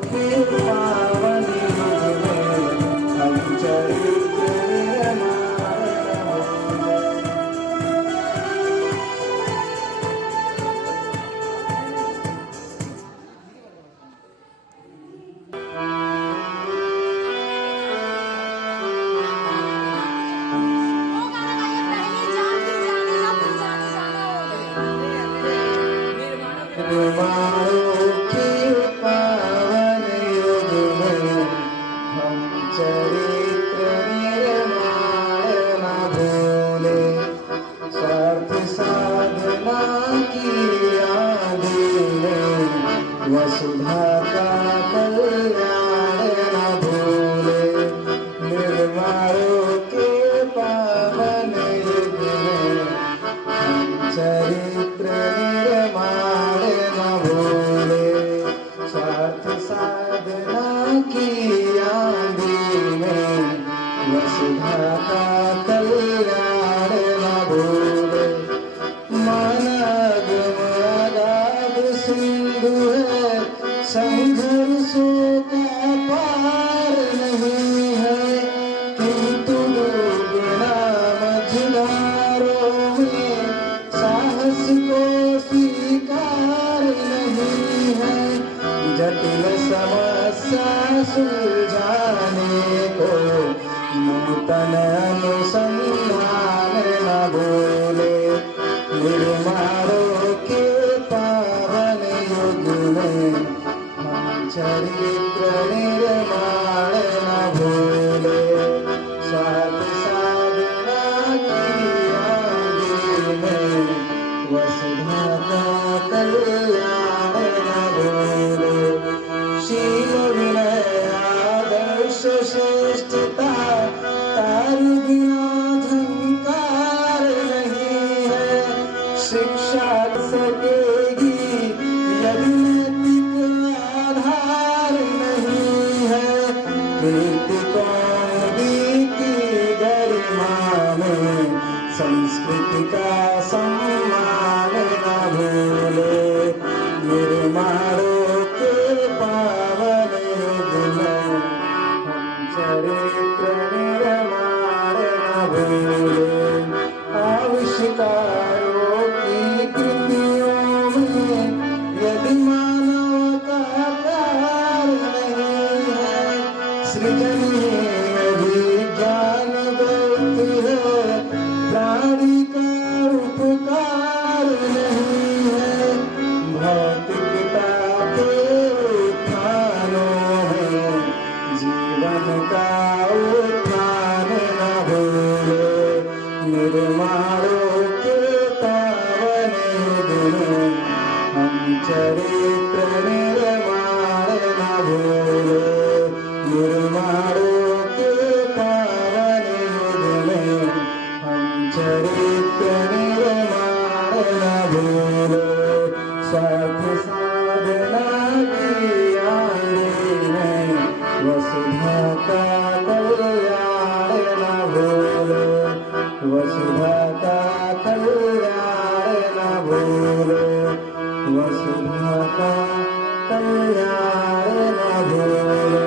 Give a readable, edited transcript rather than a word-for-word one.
पावन युग में हम चरित्र निर्माण निर्माणों के पावन युग में हम चरित्र निर्माण न भूले स्वार्थ साधना की आदि में वसुधा का कल्याण न भूले निर्माणों के पावन युग में हम चरित्र निर्माण न भूले स्वार्थ साधना की आंधी में वसुधा का कल्याण न भूले मानव अगाध सिंधु है संघर्षों का पार नहीं है किंतु डूबना मझधारों में साहस को स्वीकार नहीं है जटिल समस्या सुलझाने को नूतन अनुसंधान न भूले निर्माणों के पावन युग में हम चरित्र निर्माण न भूले स्वार्थ साधना की आंधी में वसुधा का कल्याण न भूले शील विनय आदर्श श्रेष्ठता तारु बिना झंकार नहीं है शिक्षा सकेगी यदि नैतिक आधार नहीं है कीर्ति कौमी की गरिमा में संस्कृति का सम्मान न भूले निर्माणों के पावन युग में हम चरित्र निर्माण न भूले आविष्कारों की कृतियों में यदि मानव का प्यार नहीं है सृजनीय विज्ञान व्यर्थ है प्राणी का उपकार नहीं है भौतिकता के उत्थानों में जीवन का उत्थान न भूले निर्माणों के पावन युग में हम चरित्र निर्माण न भूले निर्माणों के पावन युग में हम चरित्र निर्माण न भूले स्वार्थ साधना की आंधी में वसुधा का कल्याण न भूले वसुधा का कल्याण न भूले वसुधा का कल्याण न भूले